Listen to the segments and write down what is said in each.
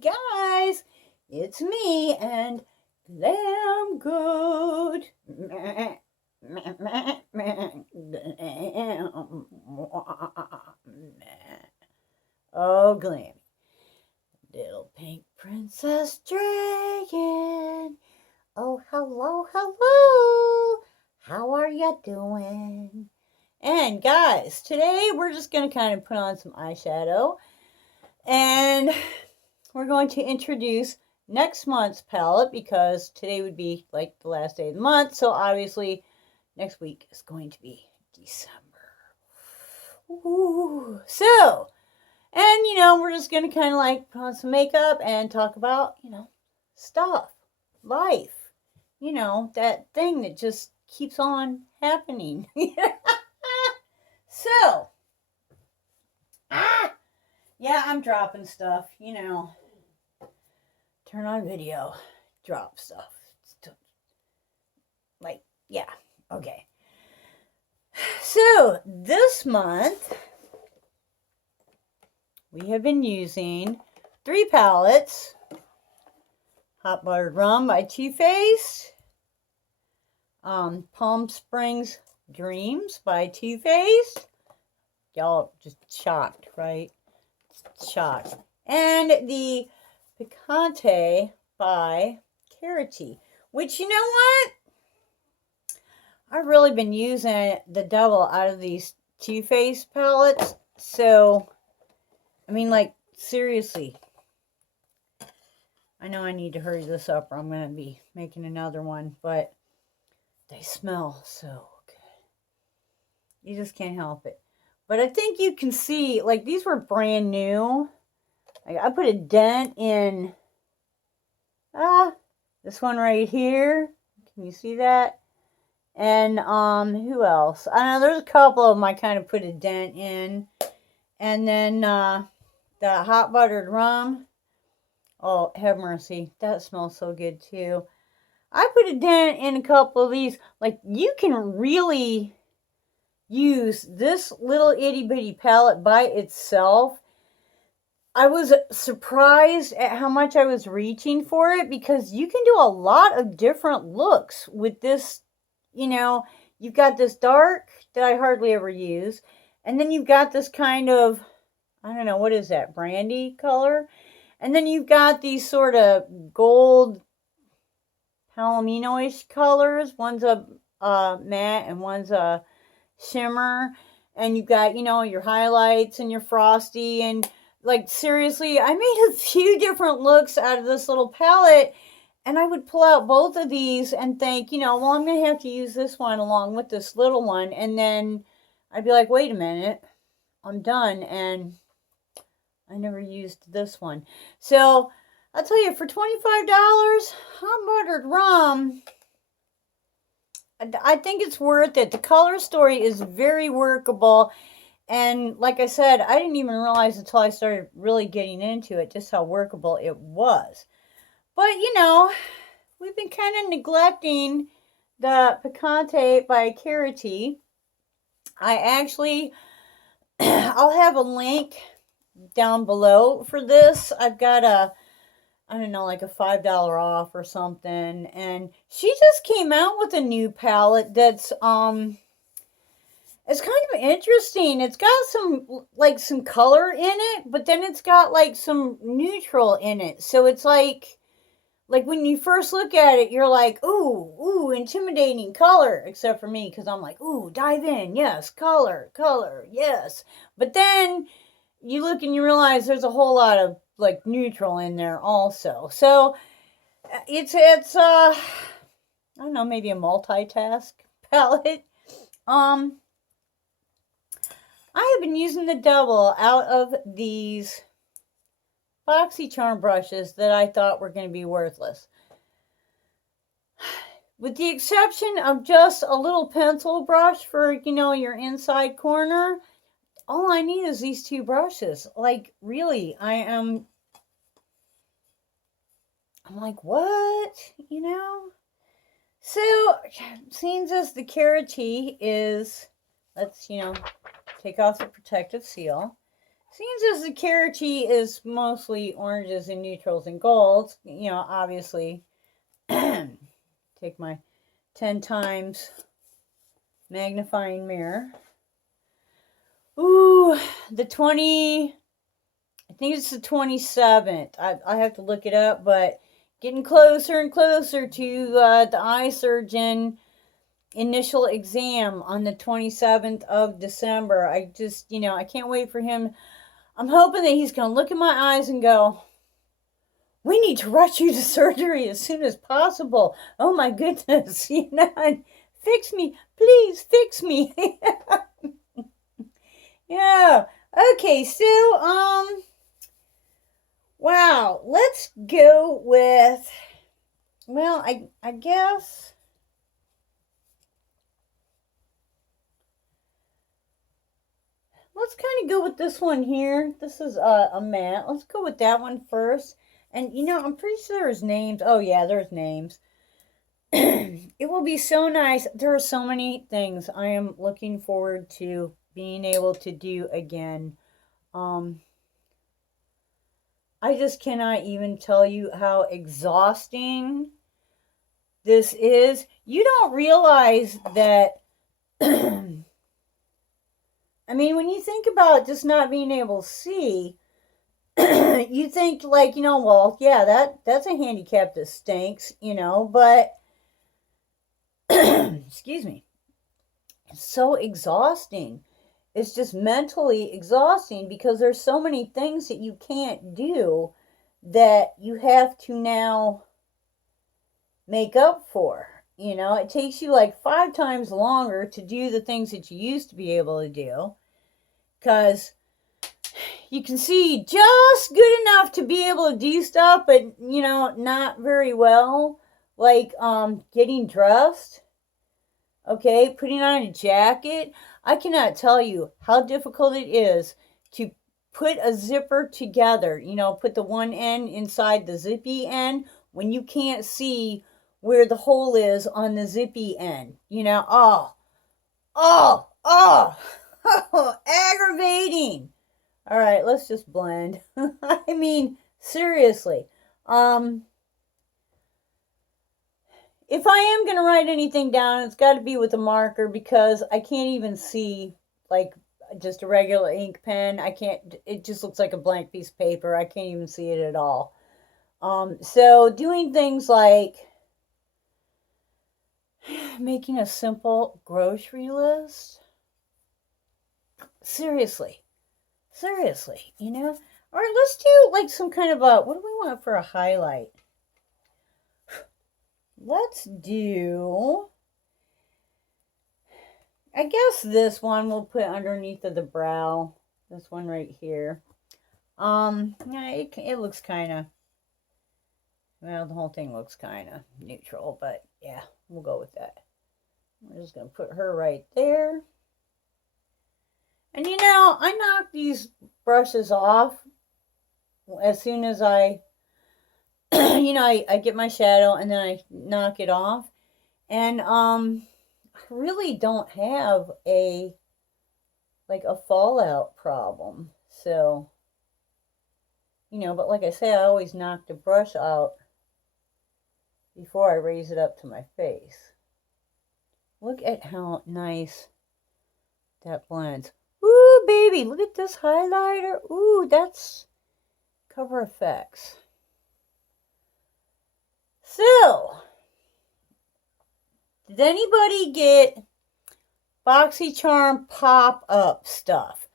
guys, it's me and Glam Goat. Oh, Glammy. Little pink princess dragon. Oh, hello, hello. How are ya doing? And guys, today we're just going to kind of put on some eyeshadow. And we're going to introduce next month's palette because today would be like the last day of the month. So obviously next week is going to be December. Ooh. So, and we're just going to kind of like put on some makeup and talk about, stuff, life, that thing that just keeps on happening. So, yeah, I'm dropping stuff, Turn on video, drop stuff. Like, yeah, okay. So, this month, we have been using 3 palettes. Hot Buttered Rum by Too Faced. Palm Springs Dreams by Too Faced. Y'all just shocked, right? Shocked. And the Picante by Karity. Which, you know what? I've really been using the double out of these Too Faced palettes. So, I mean, like, seriously. I know I need to hurry this up or I'm going to be making another one. But they smell so good. You just can't help it. But I think you can see, like, these were brand new. Like, I put a dent in, this one right here. Can you see that? And, who else? I know there's a couple of them I kind of put a dent in. And then, the Hot Buttered Rum. Oh, have mercy. That smells so good, too. I put a dent in a couple of these. Like, you can really use this little itty bitty palette by itself. I was surprised at how much I was reaching for it because you can do a lot of different looks with this. You've got this dark that I hardly ever use, and then you've got this kind of, I don't know, what is that, brandy color? And then you've got these sort of gold palomino-ish colors. One's a matte and one's a shimmer. And you've got, your highlights and your frosty. And, like, seriously, I made a few different looks out of this little palette. And I would pull out both of these and think, well, I'm going to have to use this one along with this little one. And then I'd be like, wait a minute, I'm done. And I never used this one. So, I'll tell you, for $25, Hot Buttered Rum, I think it's worth it. The color story is very workable. And like I said, I didn't even realize until I started really getting into it just how workable it was. But, we've been kind of neglecting the Picante by Karity. I actually, I'll have a link down below for this. I've got I don't know, like a $5 off or something. And she just came out with a new palette that's, it's kind of interesting. It's got some color in it, but then it's got, like, some neutral in it. So it's like when you first look at it, you're like, ooh, intimidating color. Except for me, because I'm like, ooh, dive in. Yes, color, yes. But then you look and you realize there's a whole lot of, like, neutral in there also. So it's I don't know, maybe a multitask palette. I have been using the double out of these Boxy Charm brushes that I thought were going to be worthless. With the exception of just a little pencil brush for, your inside corner, all I need is these 2 brushes. Like, really, I'm like, what? So, seeing as the Karity is, let's, take off the protective seal. Seems as the Karity is mostly oranges and neutrals and golds, you know, obviously, take my 10 times magnifying mirror. Ooh, the 20, I think it's the 27th. I have to look it up, but getting closer and closer to the eye surgeon initial exam on the 27th of December. I just, you know, I can't wait for him. I'm hoping that he's going to look in my eyes and go, we need to rush you to surgery as soon as possible. Oh my goodness, you know, and fix me, please fix me. Yeah. Okay, so, wow, let's go with, well, I guess, let's kind of go with this one here. This is a matte. Let's go with that one first. And, you know, I'm pretty sure there's names. Oh, yeah, there's names. It will be so nice. There are so many things I am looking forward to being able to do again. I just cannot even tell you how exhausting this is. You don't realize that, I mean, when you think about just not being able to see, you think like, you know, well, yeah, that's a handicap that stinks, you know, but excuse me, it's so exhausting. It's just mentally exhausting because there's so many things that you can't do that you have to now make up for. You know, it takes you like 5 times longer to do the things that you used to be able to do because you can see just good enough to be able to do stuff, but, you know, not very well. Like, getting dressed, okay, putting on a jacket. I cannot tell you how difficult it is to put a zipper together. You know, put the one end inside the zippy end when you can't see where the hole is on the zippy end. You know, oh, aggravating. All right, let's just blend. I mean, seriously. If I am going to write anything down, it's got to be with a marker because I can't even see like just a regular ink pen. I can't, it just looks like a blank piece of paper. I can't even see it at all. So doing things like making a simple grocery list. Seriously, you know? All right, let's do like some kind of what do we want for a highlight? Let's do, I guess this one we'll put underneath of the brow. This one right here. Yeah, it looks kind of, well, the whole thing looks kind of neutral, but yeah, we'll go with that. We're just going to put her right there. And you know, I knock these brushes off as soon as I, you know, I get my shadow and then I knock it off. And I really don't have a fallout problem. So, you know, but like I say, I always knock the brush out before I raise it up to my face. Look at how nice that blends. Ooh, baby, look at this highlighter. Ooh, that's Cover Effects. So, did anybody get Boxy Charm pop-up stuff?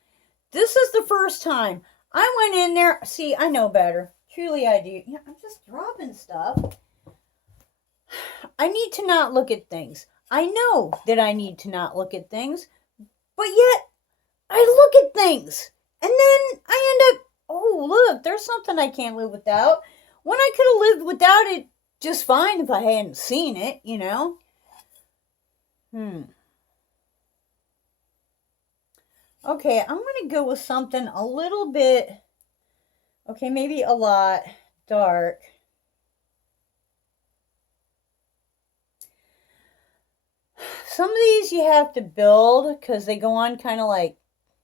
This is the first time I went in there. See, I know better. Truly I do. Yeah, I'm just dropping stuff. I need to not look at things. I know that I need to not look at things, but yet I look at things. And then I end up, oh, look, there's something I can't live without. When I could have lived without it just fine if I hadn't seen it, you know? Okay, I'm going to go with something a little bit, okay, maybe a lot dark. Some of these you have to build because they go on kind of like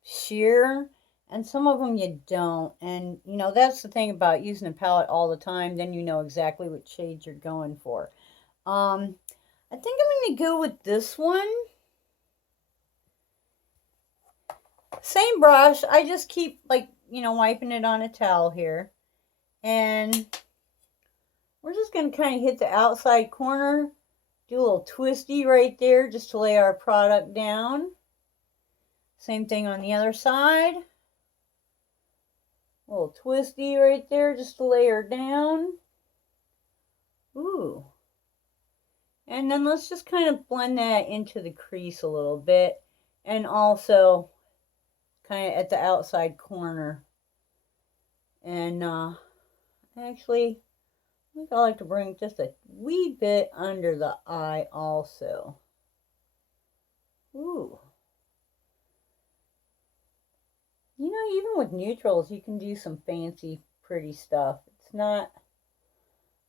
sheer. and some of them you don't. And, you know, that's the thing about using a palette all the time. Then you know exactly what shades you're going for. I think I'm going to go with this one. Same brush. I just keep, like, you know, wiping it on a towel here. And we're just going to kind of hit the outside corner. Do a little twisty right there just to lay our product down. Same thing on the other side. A little twisty right there just to lay her down. Ooh. And then let's just kind of blend that into the crease a little bit. And also kind of at the outside corner. And actually, I think I like to bring just a wee bit under the eye also. Ooh. You know, even with neutrals, you can do some fancy, pretty stuff. It's not...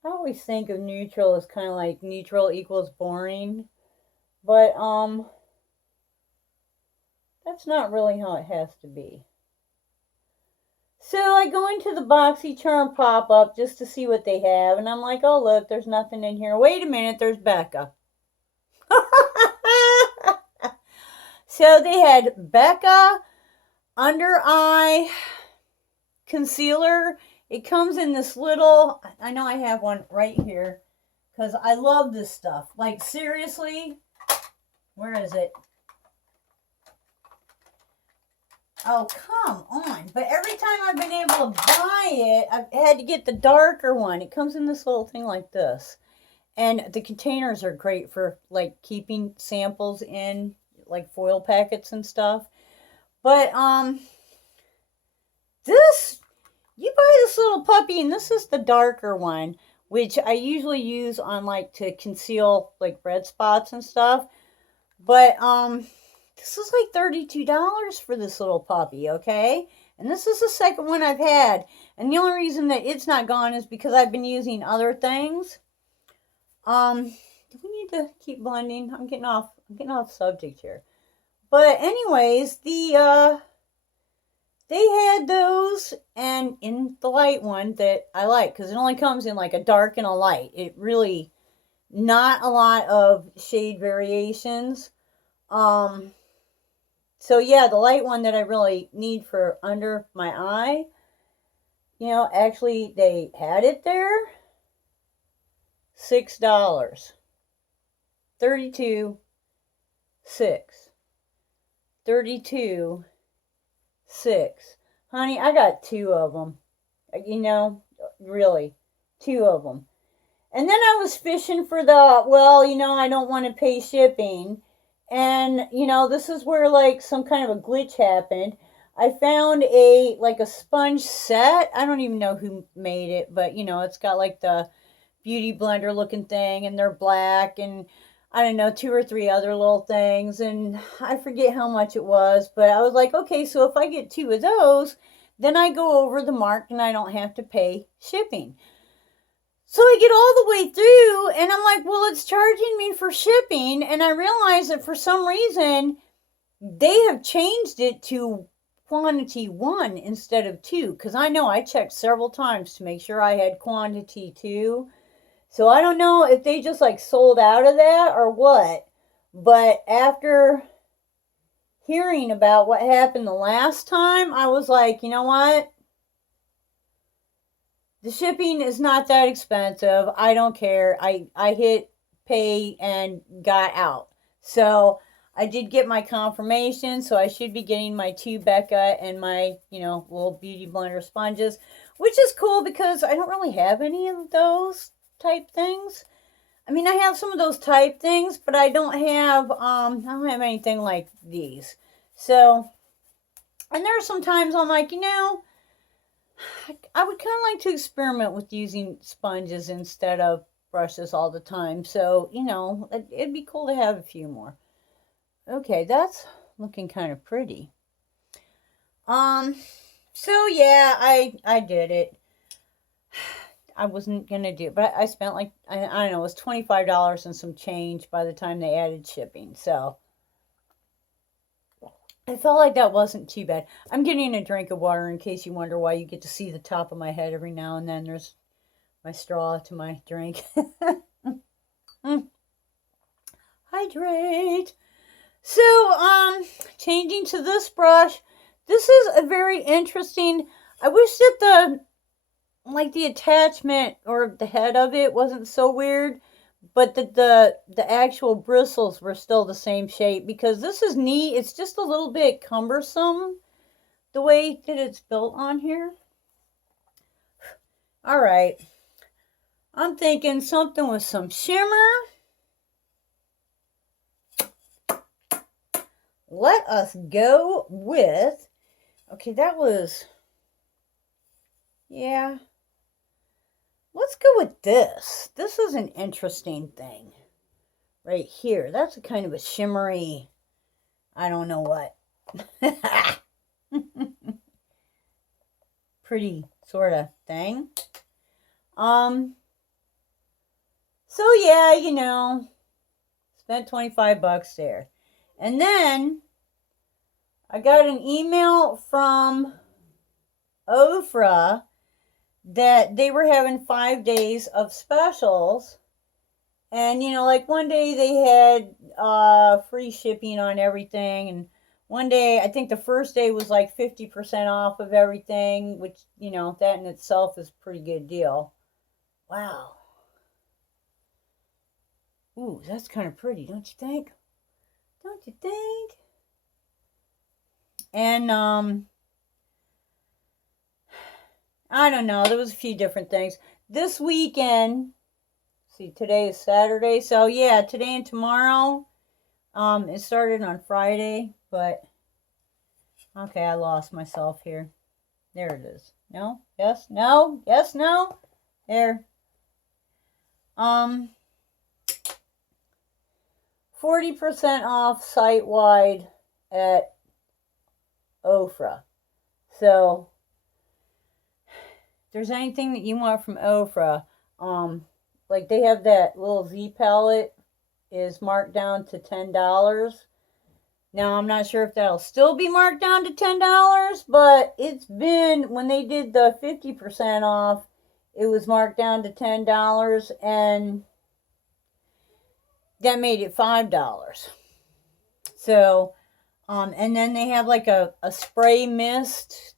I always think of neutral as kind of like neutral equals boring. But, that's not really how it has to be. So I go into the Boxy Charm pop-up just to see what they have. And I'm like, oh, look, there's nothing in here. Wait a minute, there's Becca. So they had Becca under eye concealer. It comes in this little, I know I have one right here because I love this stuff. Like, seriously, where is it? Oh, come on. But every time I've been able to buy it, I've had to get the darker one. It comes in this little thing like this. And the containers are great for, like, keeping samples in, like, foil packets and stuff. But, you buy this little puppy, and this is the darker one, which I usually use on, like, to conceal, like, red spots and stuff. But, this is like $32 for this little puppy, okay? And this is the second one I've had. And the only reason that it's not gone is because I've been using other things. Do we need to keep blending? I'm getting off subject here. But anyways, they had those, and in the light one that I like, because it only comes in like a dark and a light. It really, not a lot of shade variations. So yeah, the light one that I really need for under my eye, you know, actually they had it there. $6. 32, 6. 32, 6. Honey, I got 2 of them. You know, really, 2 of them. And then I was fishing for the, well, you know, I don't want to pay shipping. And, you know, this is where, like, some kind of a glitch happened. I found a sponge set. I don't even know who made it, but, you know, it's got, like, the beauty blender looking thing, and they're black, and, I don't know, 2 or 3 other little things, and I forget how much it was, but I was like, okay, so if I get 2 of those, then I go over the mark, and I don't have to pay shipping. So I get all the way through, and I'm like, well, it's charging me for shipping, and I realize that for some reason, they have changed it to quantity 1 instead of 2, because I know I checked several times to make sure I had quantity 2. So I don't know if they just, like, sold out of that or what, but after hearing about what happened the last time, I was like, you know what? The shipping is not that expensive. I don't care. I hit pay and got out. So I did get my confirmation. So I should be getting my 2 Becca and my, you know, little beauty blender sponges, which is cool because I don't really have any of those type things. I mean, I have some of those type things, but I don't have anything like these. So, and there are some times I'm like, you know, I would kind of like to experiment with using sponges instead of brushes all the time. So, you know, it'd be cool to have a few more. Okay, that's looking kind of pretty. So yeah, I did it. I wasn't going to do it, but I spent like, I don't know, it was $25 and some change by the time they added shipping. So, I felt like that wasn't too bad. I'm getting a drink of water in case you wonder why you get to see the top of my head every now and then. There's my straw to my drink. Hydrate. So, changing to this brush. This is a very interesting. I wish that the attachment or the head of it wasn't so weird, but that the actual bristles were still the same shape, because this is neat. It's just a little bit cumbersome the way that it's built on here. All right. I'm thinking something with some shimmer. Let us go with, okay, that was, yeah. Let's go with this. This is an interesting thing right here. That's a kind of a shimmery, I don't know what. Pretty sort of thing. So yeah, you know, spent 25 bucks there. And then I got an email from Ofra that they were having 5 days of specials. And, you know, like one day they had free shipping on everything. And one day, I think the first day was like 50% off of everything, which, you know, that in itself is a pretty good deal. Wow. Ooh, that's kind of pretty, don't you think? Don't you think? And, I don't know. There was a few different things. This weekend, see, today is Saturday. So, yeah, today and tomorrow. It started on Friday, but, okay, I lost myself here. There it is. No? Yes? No? Yes? No? There. 40% off site-wide at Ofra. So, if there's anything that you want from Ofra, like they have that little Z palette is marked down to $10. Now, I'm not sure if that'll still be marked down to $10, but it's been, when they did the 50% off, it was marked down to $10, and that made it $5. So, and then they have like a spray mist.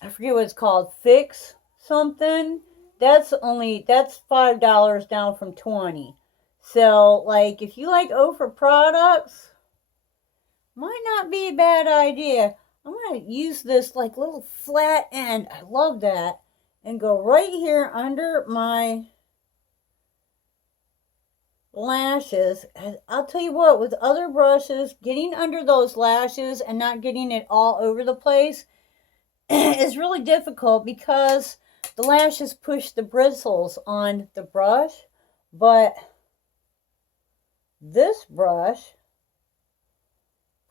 I forget what it's called. Fix something. That's $5 down from $20. So, like, if you like Ofra products, might not be a bad idea. I'm going to use this, like, little flat end. I love that. And go right here under my lashes. I'll tell you what, with other brushes, getting under those lashes and not getting it all over the place is really difficult, because the lashes push the bristles on the brush, but this brush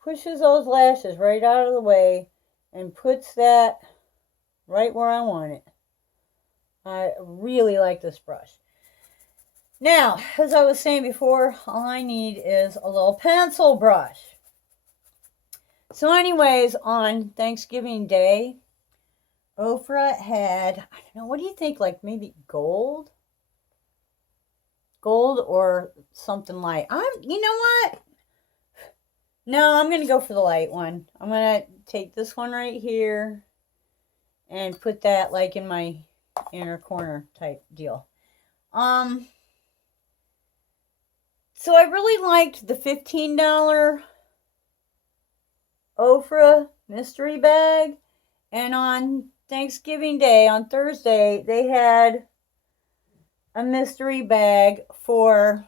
pushes those lashes right out of the way and puts that right where I want it. I really like this brush. Now, as I was saying before, all I need is a little pencil brush. So anyways, on Thanksgiving Day, Ofra had, I don't know, what do you think, like maybe gold? Gold or something light. You know what? No, I'm going to go for the light one. I'm going to take this one right here and put that like in my inner corner type deal. So I really liked the $15 Ofra mystery bag. And on Thanksgiving Day, on Thursday, they had a mystery bag for,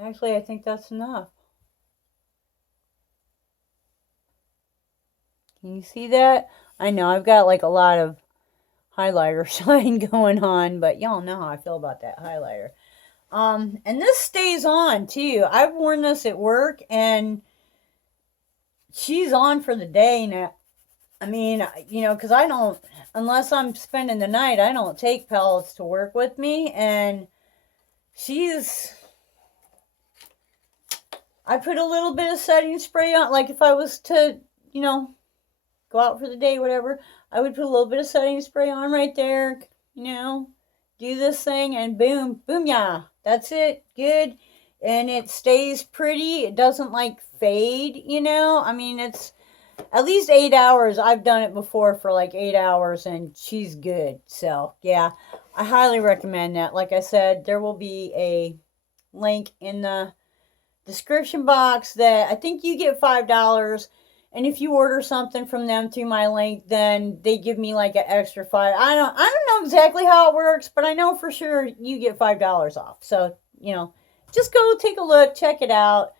actually, I think that's enough. Can you see that? I know I've got like a lot of highlighter shine going on, but y'all know how I feel about that highlighter. And this stays on too. I've worn this at work and she's on for the day now. I mean, you know, because I don't, unless I'm spending the night, I don't take pellets to work with me. And she's I put a little bit of setting spray on, like if I was to, you know, go out for the day, whatever, I would put a little bit of setting spray on right there, you know, do this thing, and boom, boom, yeah, that's it, good. And it stays pretty. It doesn't like fade, you know. I mean, it's at least 8 hours. I've done it before for like 8 hours, and she's good. So yeah, I highly recommend that. Like I said, there will be a link in the description box that I think you get $5. And if you order something from them through my link, then they give me like an extra $5. I don't know exactly how it works, but I know for sure you get $5 off. So, you know, just go take a look, check it out,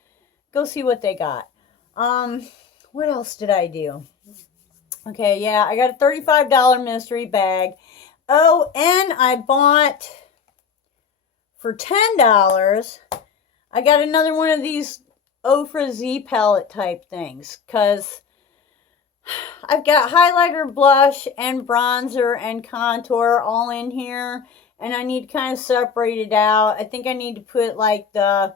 go see what they got. What else did I do? Okay, yeah, I got a $35 mystery bag. Oh, and I bought for $10. I got another one of these Ofra Z palette type things, because I've got highlighter, blush, and bronzer and contour all in here, and I need to kind of separate it out. I think I need to put like the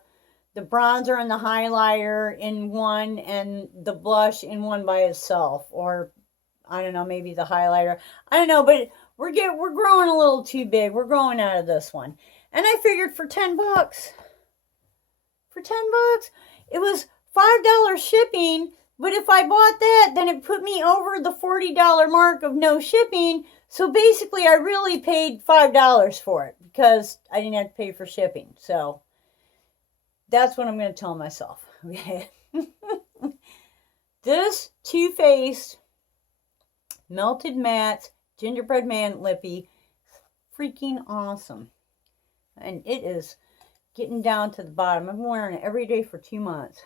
bronzer and the highlighter in one and the blush in one by itself, or I don't know, maybe the highlighter. I don't know, but we're growing a little too big. We're growing out of this one. And I figured for $10, it was $5 shipping, but if I bought that, then it put me over the $40 mark of no shipping. So basically, I really paid $5 for it because I didn't have to pay for shipping. So that's what I'm going to tell myself. Okay. This Too Faced Melted Matte Gingerbread Man Lippy, freaking awesome. And it is getting down to the bottom. I've been wearing it every day for 2 months.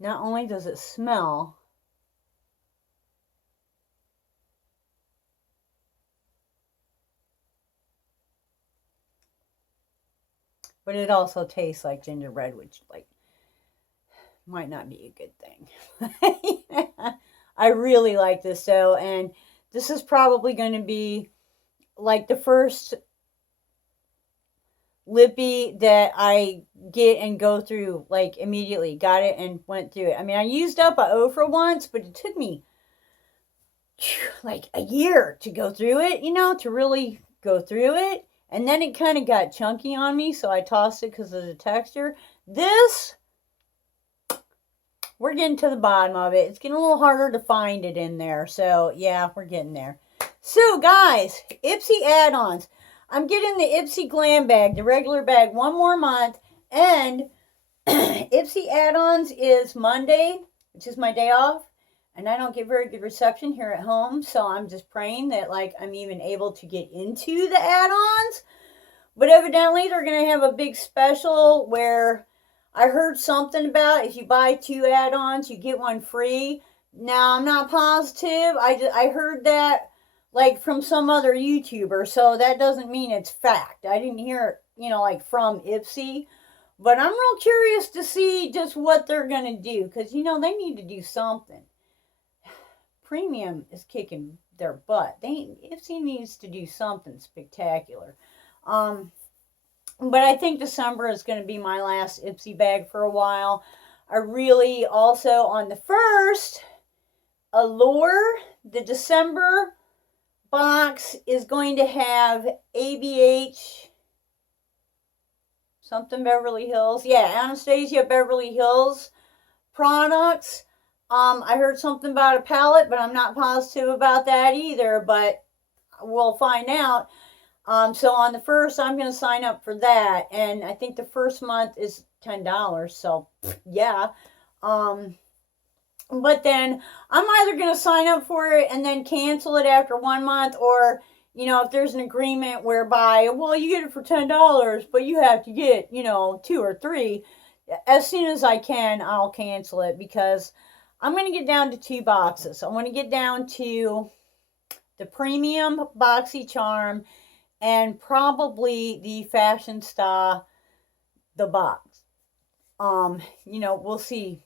Not only does it smell, but it also tastes like gingerbread, which like might not be a good thing. I really like this though, and this is probably going to be like the first lippy that I get and go through like immediately. Got it and went through it. I mean, I used up a Ofra once, but it took me like a year to go through it, you know, to really go through it. And then it kind of got chunky on me, so I tossed it because of the texture. This, we're getting to the bottom of it. It's getting a little harder to find it in there. So, yeah, we're getting there. So, guys, Ipsy add-ons. I'm getting the Ipsy Glam bag, the regular bag, one more month. And Ipsy add-ons is Monday, which is my day off. And I don't get very good reception here at home. So I'm just praying that, like, I'm even able to get into the add-ons. But evidently, they're going to have a big special where I heard something about if you buy 2 add-ons, you get one free. Now, I'm not positive. I heard that like from some other YouTuber, so that doesn't mean it's fact. I didn't hear it, you know, like from Ipsy. But I'm real curious to see just what they're going to do, because, you know, they need to do something. Premium is kicking their butt. Ipsy needs to do something spectacular. But I think December is going to be my last Ipsy bag for a while. I really also, on the 1st, Allure, the December box is going to have ABH, something Beverly Hills. Yeah, Anastasia Beverly Hills products. I heard something about a palette, but I'm not positive about that either, but we'll find out. So on the 1st, I'm going to sign up for that, and I think the first month is $10, so yeah. But then I'm either going to sign up for it and then cancel it after 1 month, or, you know, if there's an agreement whereby, well, you get it for $10, but you have to get, you know, 2 or 3. As soon as I can, I'll cancel it, because I'm going to get down to 2 boxes. I want to get down to the premium Boxy Charm and probably the Fashion Star, the box. You know, we'll see.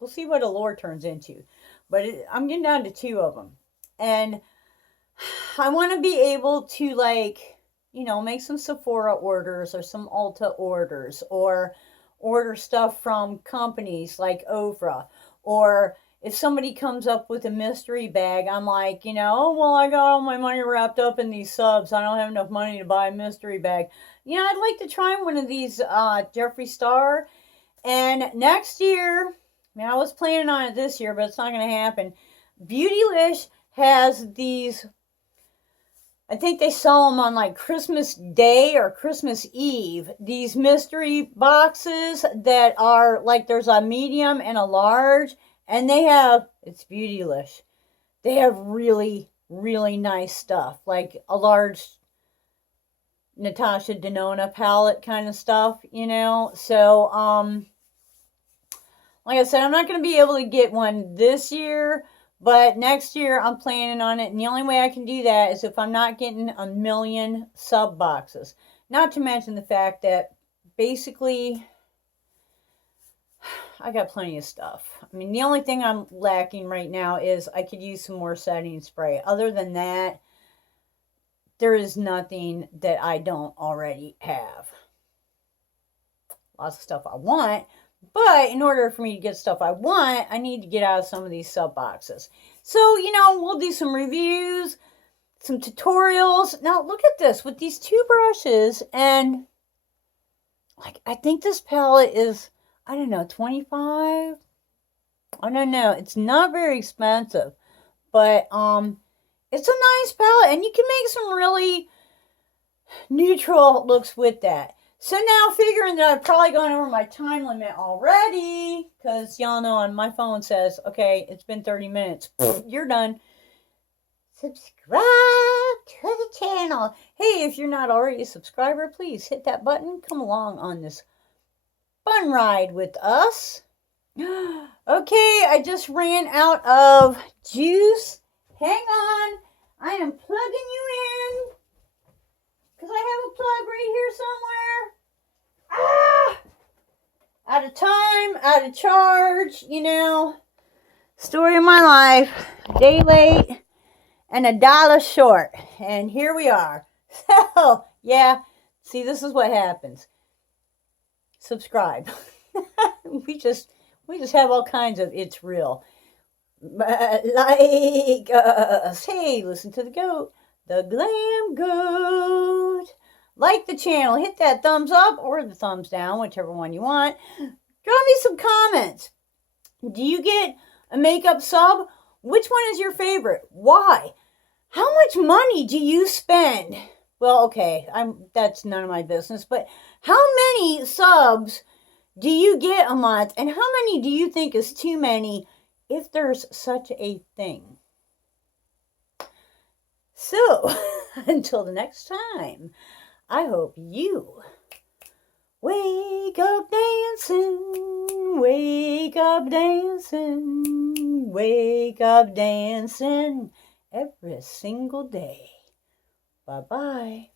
We'll see what Allure turns into. But I'm getting down to 2 of them. And I want to be able to, like, you know, make some Sephora orders or some Ulta orders, or order stuff from companies like Ofra. Or if somebody comes up with a mystery bag, I'm like, you know, oh, well, I got all my money wrapped up in these subs. I don't have enough money to buy a mystery bag. You know, I'd like to try one of these Jeffree Star. And next year, I mean, I was planning on it this year, but it's not going to happen. Beautylish has these, I think they sell them on like Christmas Day or Christmas Eve. These mystery boxes that are like, there's a medium and a large, and they have, it's Beautylish. They have really, really nice stuff, like a large Natasha Denona palette kind of stuff, you know. So, like I said, I'm not going to be able to get one this year, but next year I'm planning on it. And the only way I can do that is if I'm not getting a million sub boxes. Not to mention the fact that basically I got plenty of stuff. I mean, the only thing I'm lacking right now is I could use some more setting spray. Other than that, there is nothing that I don't already have. Lots of stuff I want, but in order for me to get stuff I want, I need to get out of some of these sub boxes. So, you know, we'll do some reviews, some tutorials. Now, look at this with these two brushes, and like, I think this palette is, I don't know, 25? I don't know. It's not very expensive, but it's a nice palette, and you can make some really neutral looks with that. So now, figuring that I've probably gone over my time limit already, because y'all know on my phone says, okay, it's been 30 minutes. You're done. Subscribe to the channel. Hey, if you're not already a subscriber, please hit that button. Come along on this fun ride with us. Okay, I just ran out of juice. Hang on. I am plugging you in. Because I have a plug right here somewhere. Out of time, out of charge, you know. Story of my life. Day late and $1 short. And here we are. So, yeah. See, this is what happens. Subscribe. we just have all kinds of it's real. Like us. Hey, listen to the goat. The Glam Goat. Like the channel. Hit that thumbs up or the thumbs down, whichever one you want. Drop me some comments. Do you get a makeup sub? Which one is your favorite? Why? How much money do you spend? Well, okay, that's none of my business, but how many subs do you get a month, and how many do you think is too many, if there's such a thing? So, until the next time, I hope you wake up dancing, wake up dancing, wake up dancing every single day. Bye-bye.